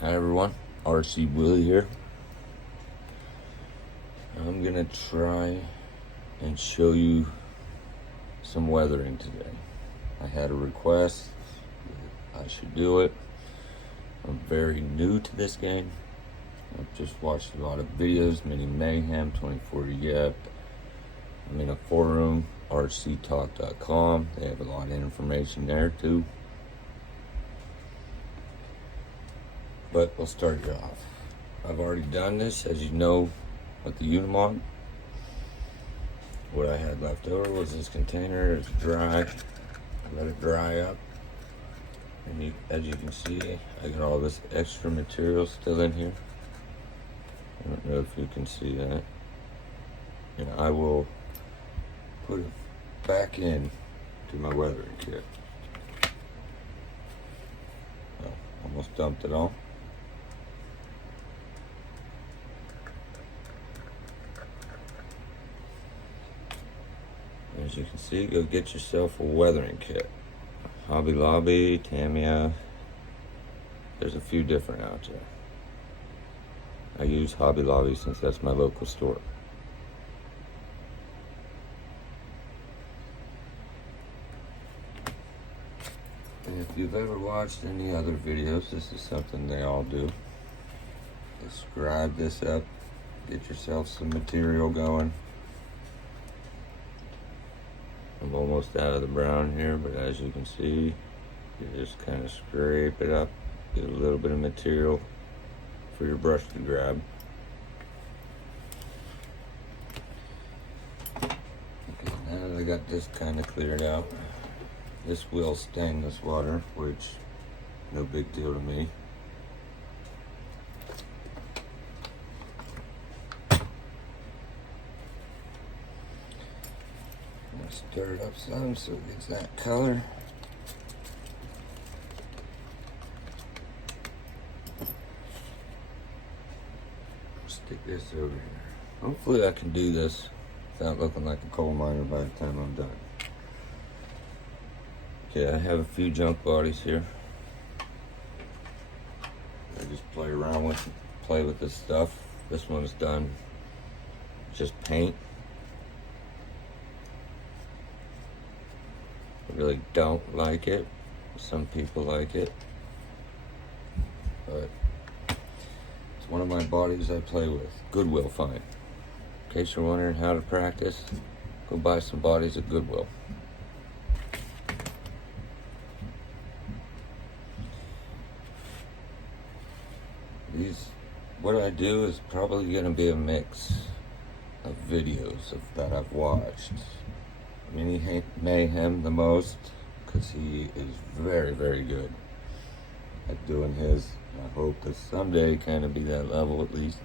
Hi everyone, RcWilly here. I'm gonna try and show you some weathering today. I had a request that I should do it. I'm very new to this game. I've just watched a lot of videos, Mini Mayhem, 24 Yep. I'm in a forum, rctalk.com. They have a lot of information there too. But we'll start it off. I've already done this, as you know, with the Unimog. What I had left over was this container. It's dry. I let it dry up. And as you can see, I got all this extra material still in here. I don't know if you can see that. And I will put it back in to my weathering kit. Oh, almost dumped it all. As you can see, go get yourself a weathering kit. Hobby Lobby, Tamiya, there's a few different out there. I use Hobby Lobby since that's my local store. And if you've ever watched any other videos, this is something they all do. Describe this up, get yourself some material going. I'm almost out of the brown here, but as you can see, you just kind of scrape it up, get a little bit of material for your brush to grab. Okay, now that I got this kind of cleared out, this will stain this water, which no big deal to me. Stir it up some so it gets that color. Stick this over here. Hopefully I can do this without looking like a coal miner by the time I'm done. Okay, I have a few junk bodies here. I just play with this stuff. This one's done just paint. I really don't like it. Some people like it, but it's one of my bodies I play with. Goodwill find. In case you're wondering how to practice, go buy some bodies at Goodwill. What I do is probably going to be a mix of videos that I've watched. Mini Mayhem the most, because he is very, very good at doing his. I hope to someday kind of be that level at least.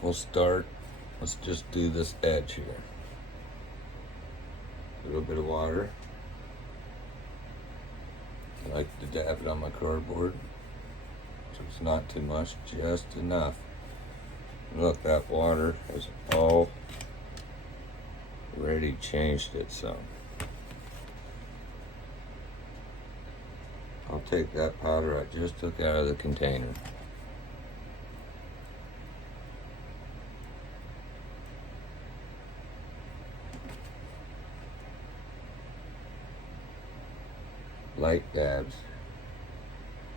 We'll start. Let's just do this edge here. A little bit of water. I like to dab it on my cardboard, so it's not too much, just enough. Look, that water has already changed it some. I'll take that powder I just took out of the container. Light dabs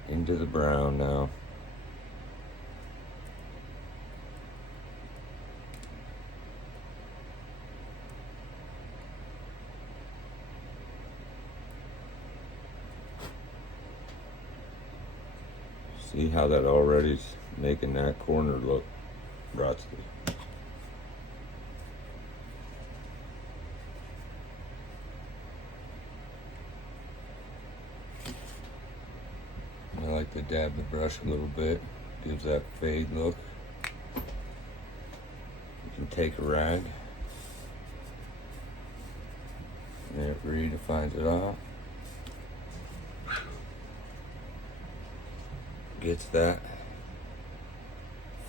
into the brown now. See how that already's making that corner look rusty. I like to dab the brush a little bit, gives that fade look. You can take a rag, and it redefines it all. Gets that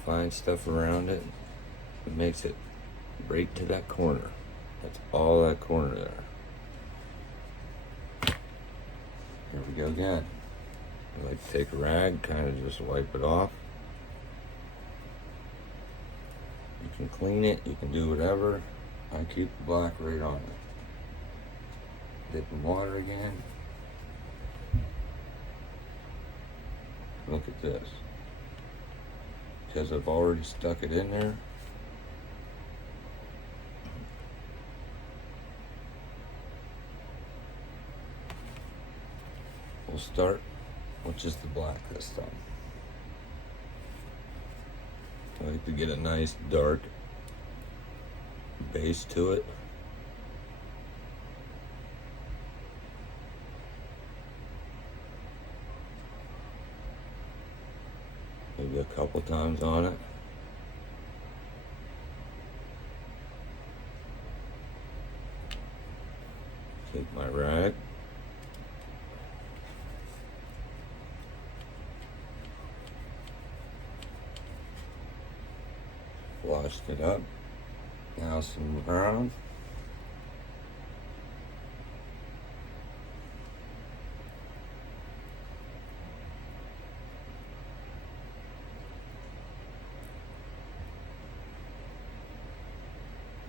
fine stuff around it. It makes it right to that corner. That's all that corner there. Here we go again. I like to take a rag, kind of just wipe it off. You can clean it, you can do whatever. I keep the black right on it. Dip in water again. Look at this. Because I've already stuck it in there. We'll start with just the black this time. I like to get a nice dark base to it. Maybe a couple times on it. Take my rag. Washed it up. Now some brown.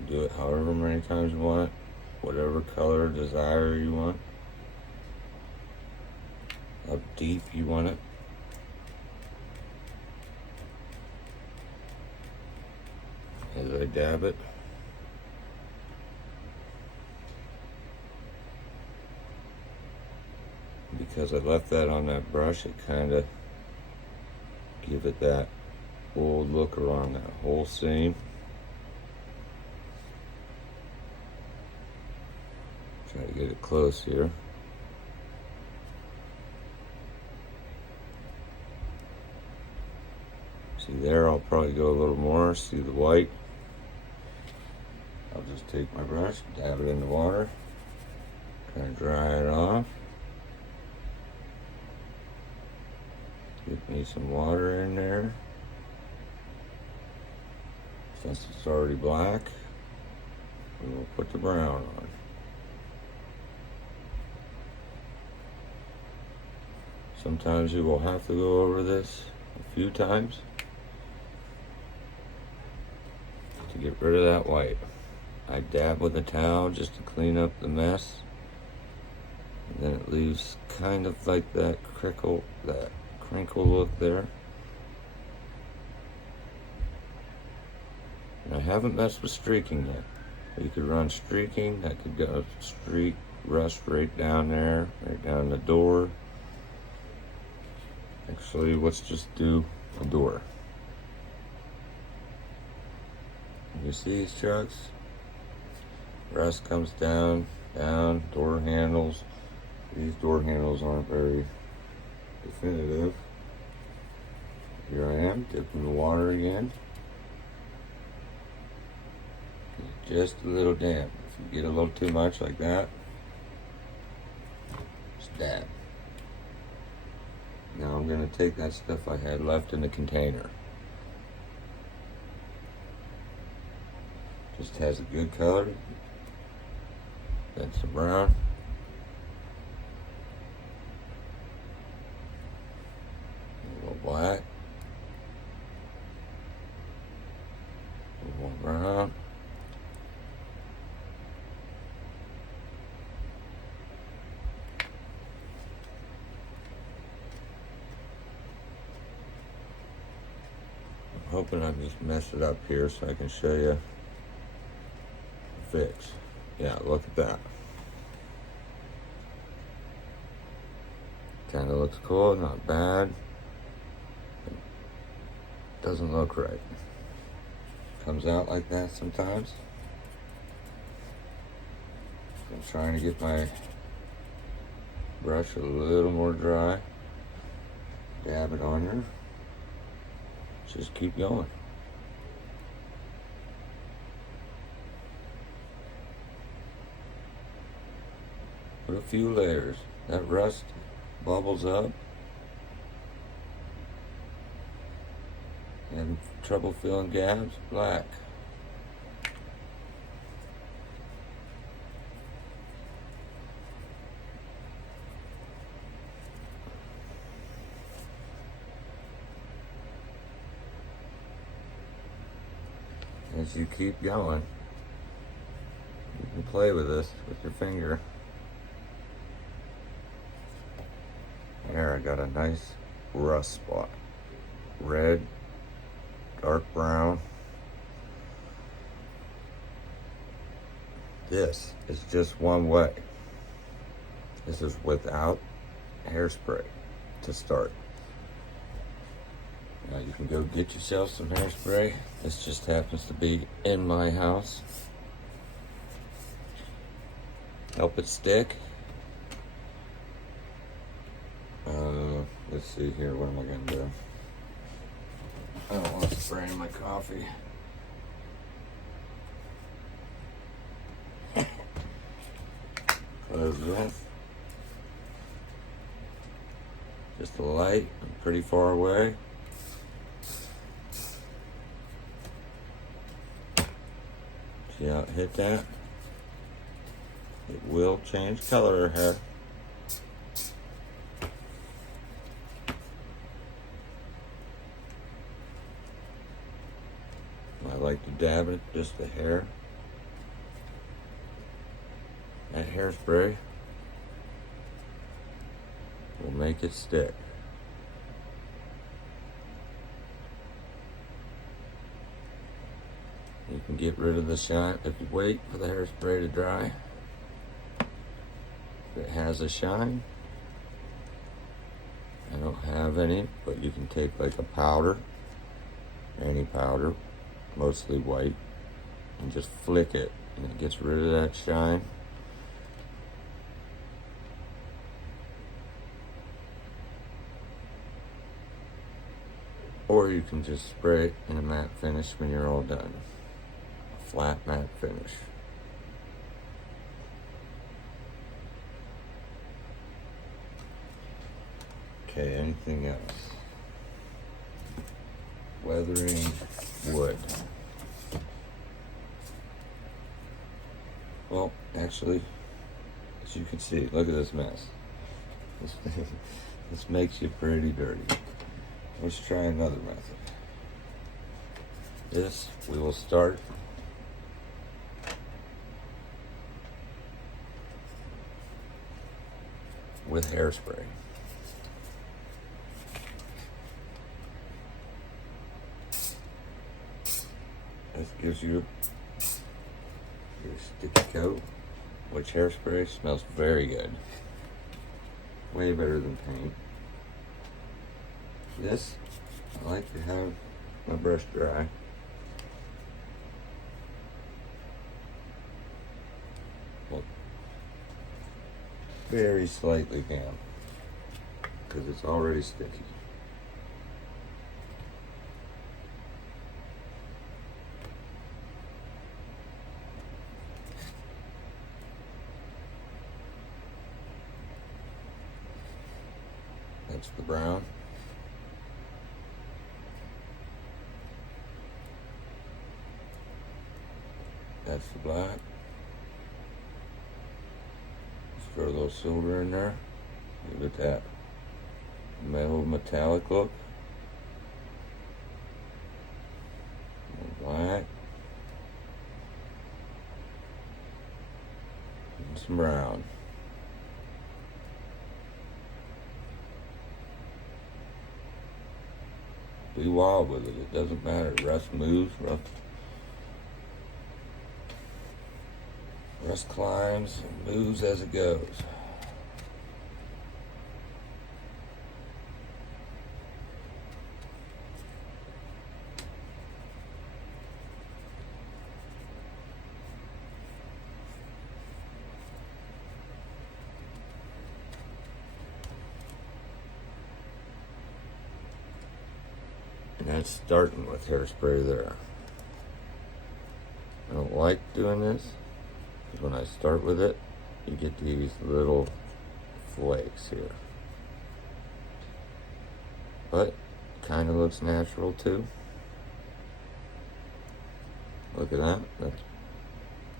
Do it however many times you want it, whatever color desire you want, how deep you want it. As I dab it, because I left that on that brush, it kind of give it that old look around that whole seam. Try to get it close here. See there, I'll probably go a little more. See the white? I'll just take my brush, dab it in the water, kind of dry it off. Give me some water in there. Since it's already black, and we'll put the brown on. Sometimes you will have to go over this a few times to get rid of that white. I dab with a towel just to clean up the mess. And then it leaves kind of like that crinkle look there. And I haven't messed with streaking yet. You could run streaking, that could go streak rust right down there, right down the door. Actually, let's just do the door. You see these trucks? Rust comes down, door handles. These door handles aren't very definitive. Here I am, dipping the water again. Just a little damp. If you get a little too much like that, just dab. Now I'm going to take that stuff I had left in the container. Just has a good color. Then some brown. A little black. A little more brown. Hoping I just mess it up here so I can show you the fix. Yeah, look at that. Kind of looks cool, not bad. Doesn't look right. Comes out like that sometimes. I'm trying to get my brush a little more dry. Dab it on her. Just keep going. Put a few layers. That rust bubbles up. And trouble filling gaps, black. as you keep going, you can play with this with your finger. There, I got a nice rust spot. Red, dark brown. This is just one way. This is without hairspray to start. Now you can go get yourself some hairspray. This just happens to be in my house. Help it stick. Let's see here, what am I gonna do? I don't want to spray in my coffee. Close that. Just a light, I'm pretty far away. See how it hit that? It will change color here. I like to dab it just a hair. That hairspray will make it stick. You can get rid of the shine if you wait for the hairspray to dry. If it has a shine, I don't have any, but you can take like a powder, any powder, mostly white, and just flick it, and it gets rid of that shine. Or you can just spray it in a matte finish when you're all done. A flat matte finish. Okay, anything else? Weathering wood. Well, actually, as you can see, look at this mess. This makes you pretty dirty. Let's try another method. This, we will start with hairspray. This gives you your sticky coat, which hairspray smells very good. Way better than paint. This, I like to have my brush dry. Well, very slightly down, because it's already sticky. That's the brown. That's the black. Just throw a little silver in there. Give it that metal metallic look. Black. And some brown. Be wild with it. It doesn't matter. Rust moves. Rust climbs and moves as it goes. And that's starting with hairspray there. I don't like doing this. When I start with it, you get these little flakes here. But kind of looks natural too. Look at that. That's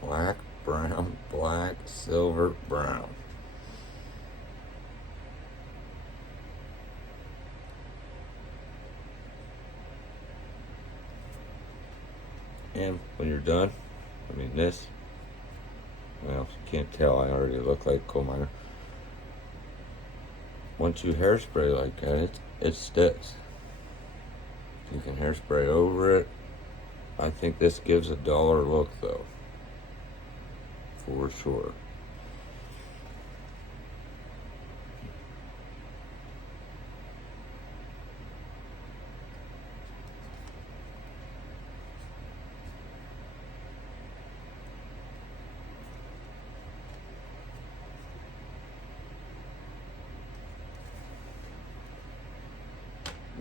black, brown, black, silver, brown. And when you're done, I mean this, well, you can't tell, I already look like a coal miner. Once you hairspray like that, it sticks. You can hairspray over it. I think this gives a duller look though, for sure.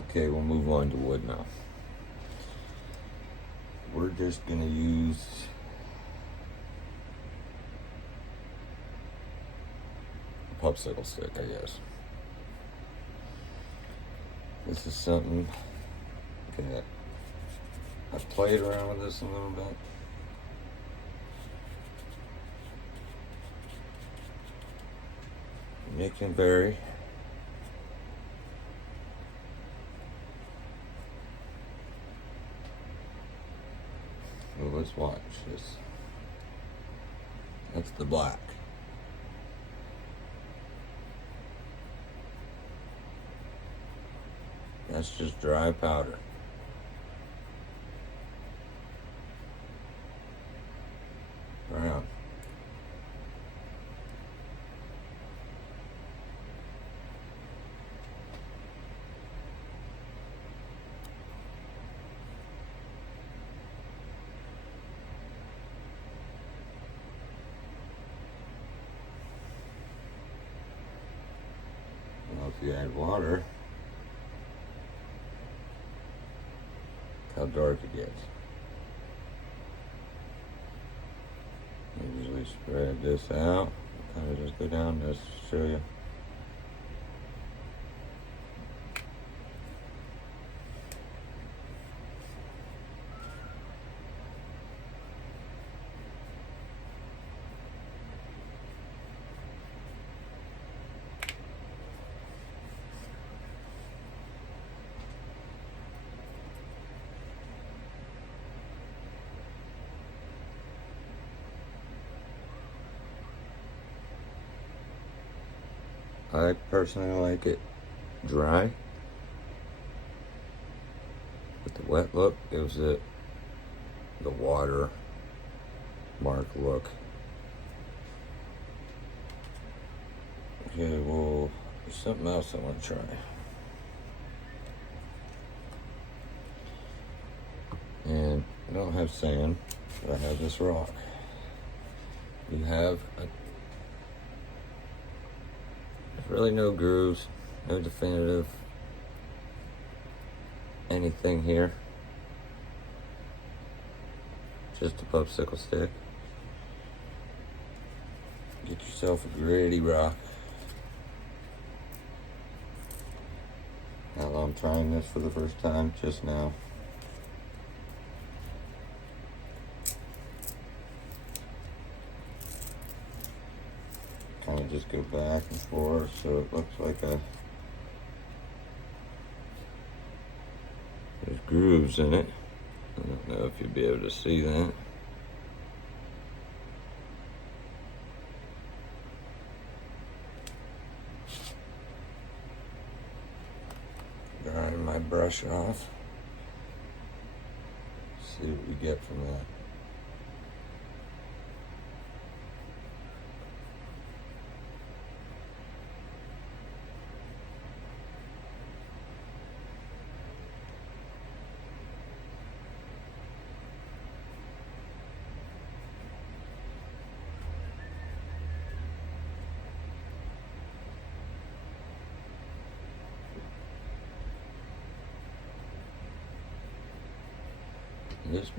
Okay, we'll move on to wood now. We're just gonna use a popsicle stick, I guess. This is something that I've played around with this a little bit. It can vary. Well, let's watch this. That's the black. That's just dry powder. Brown. Now if you add water, how dark it gets. I usually spread this out, kind of just go down this to show you. I personally like it dry, but the wet look gives it the water mark look. Okay, well, there's something else I want to try. And I don't have sand, but I have this rock. You have really no grooves, no definitive anything here. Just a popsicle stick. Get yourself a gritty rock. Now I'm trying this for the first time just now. Kind of just go back and forth so it looks like there's grooves in it. I don't know if you'll be able to see that. Drying my brush off. See what we get from that.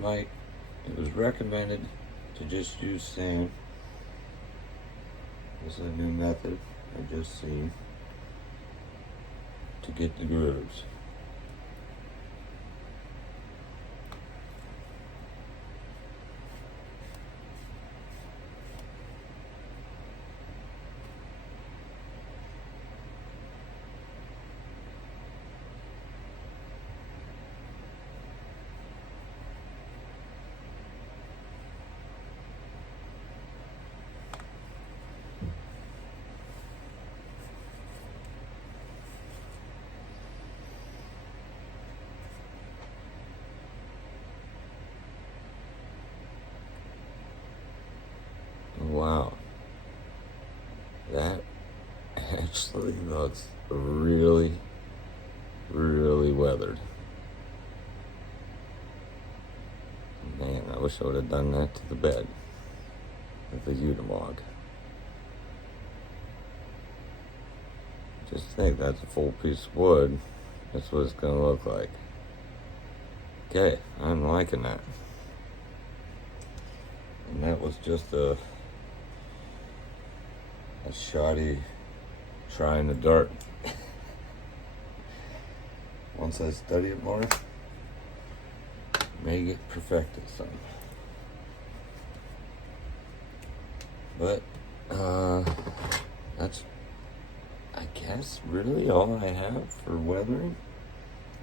It was recommended to just use sand. This is a new method I just seen to get the grooves. honestly looks really, really weathered. Man, I wish I would have done that to the bed with the Unimog. Just think, that's a full piece of wood. That's what it's going to look like. Okay, I'm liking that. And that was just a shoddy try in the dark. Once I study it more, may get perfected some. But that's, I guess, really all I have for weathering.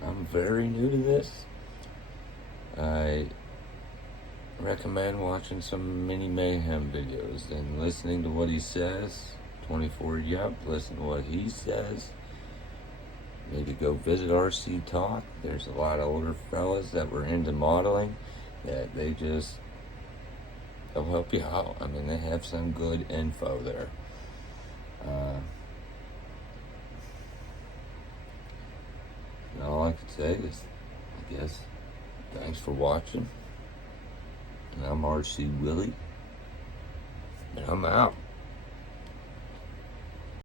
I'm very new to this. I recommend watching some Mini Mayhem videos and listening to what he says. 24 Yup, listen to what he says. Maybe go visit RC Talk. There's a lot of older fellas that were into modeling that they'll help you out. I mean, they have some good info there. And all I can say is, I guess, thanks for watching. And I'm RcWilly, and I'm out.